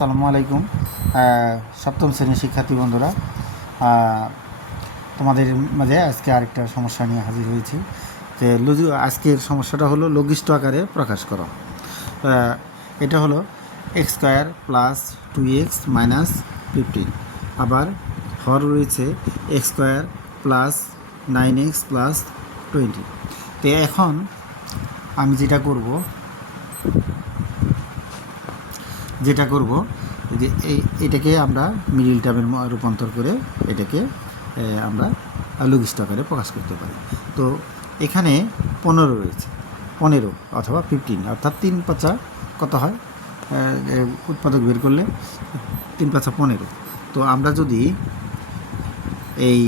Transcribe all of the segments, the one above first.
আসসালামু আলাইকুম। সপ্তম শ্রেণীর শিক্ষার্থী বন্ধুরা, তোমাদের মাঝে আজকে আরেকটা সমস্যা নিয়ে হাজির হয়েছি। যে আজকের সমস্যাটা হলো লঘিষ্ঠ আকারে প্রকাশ করো। এটা হলো x square plus 2x minus 15, আবার হর রয়েছে x square plus 9x plus 20। তো এখন আমি যেটা করব যে এটাকে আমরা মিডিল টার্মের রূপান্তর করে এটাকে আমরা লঘিষ্ঠ আকারে প্রকাশ করতে পারি। তো এখানে 15 রয়েছে, 15 অথবা 15, অর্থাৎ 3 পাঁচা কত হয়, উৎপাদক বের করলে 3 পাঁচা 15। তো আমরা যদি এই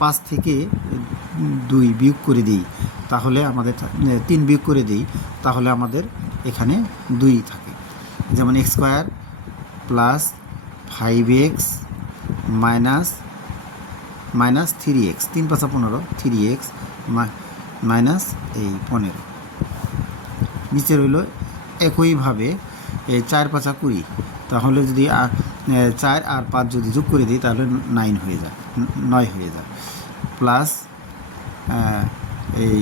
5 থেকে 2 বিয়োগ করে দিই, তাহলে আমাদের 3 বিয়োগ করে দিই, তাহলে আমাদের এখানে 2 থাকে। যেমন x square plus 5x minus 3x, 3 পাঁচা 15, 3x মাইনাস এই 15। নিচে রইল একইভাবে 4 পাঁচা 20, তাহলে যদি 4 আর 5 যদি যোগ করে দিই তাহলে 9 হয়ে যায়, 9 হয়ে যায়। প্লাস এই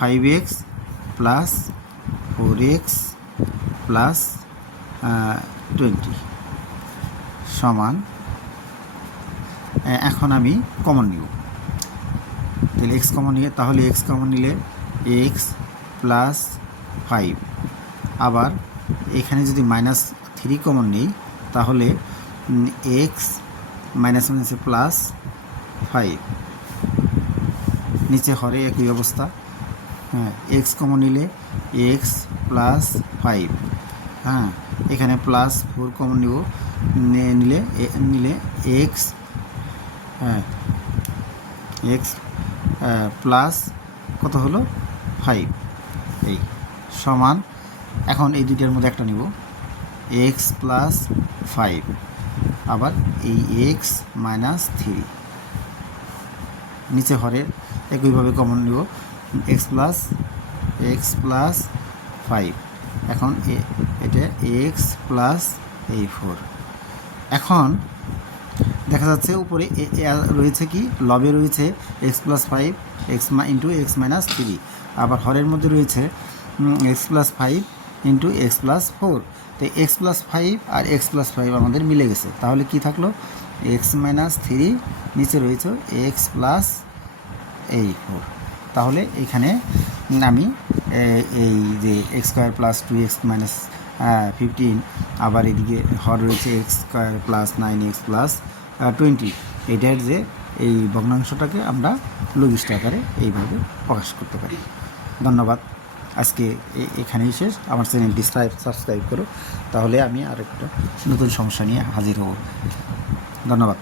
5x প্লাস 4x প্লাস 20 সমান, এখন আমি কমন নিব, তাহলে এক্স কমন নিয়ে, তাহলে এক্স কমন নিলে এক্স প্লাস 5, আবার এখানে যদি মাইনাস 3 কমন নিই তাহলে এক্স মাইনাস মাইনাসে প্লাস 5, নিচে হরে একই অবস্থা। এক্স কমন নিলে এক্স প্লাস 5, এখানে প্লাস 4 কমন নিব, নিলে এক্স এক্স প্লাস কত হলো 5, এই সমান। এখন এই দুইটার মধ্যে একটা নিব, এক্স প্লাস 5, আবার এই এক্স মাইনাস 3, নিচে হরের একইভাবে কমন নিব, এক্স প্লাস 5, এখন এটা এক্স প্লাস এই 4। এখন দেখা যাচ্ছে উপরে রয়েছে কি, লবে রয়েছে x plus 5 x into x minus 3, আবার হরের মধ্যে রয়েছে x plus 5 into x plus 4। তো এক্স প্লাস 5 আর এক্স প্লাস 5 আমাদের মিলে গেছে, তাহলে কি থাকলো এক্স মাইনাস 3, নিচে রয়েছে এক্স প্লাস এই 4। তাহলে এখানে আমি এই যে x square plus 2x minus 15, আবার এদিকে হর রয়েছে x square plus 9x plus 20, এটার যে এই ভগ্নাংশটাকে আমরা লঘিষ্ঠ আকারে এইভাবে প্রকাশ করতে পারি। ধন্যবাদ। আজকে এখানেই শেষ। আমার চ্যানেলটি সাবস্ক্রাইব করো, তাহলে আমি আরেকটা নতুন সমস্যা নিয়ে হাজির হব। ধন্যবাদ।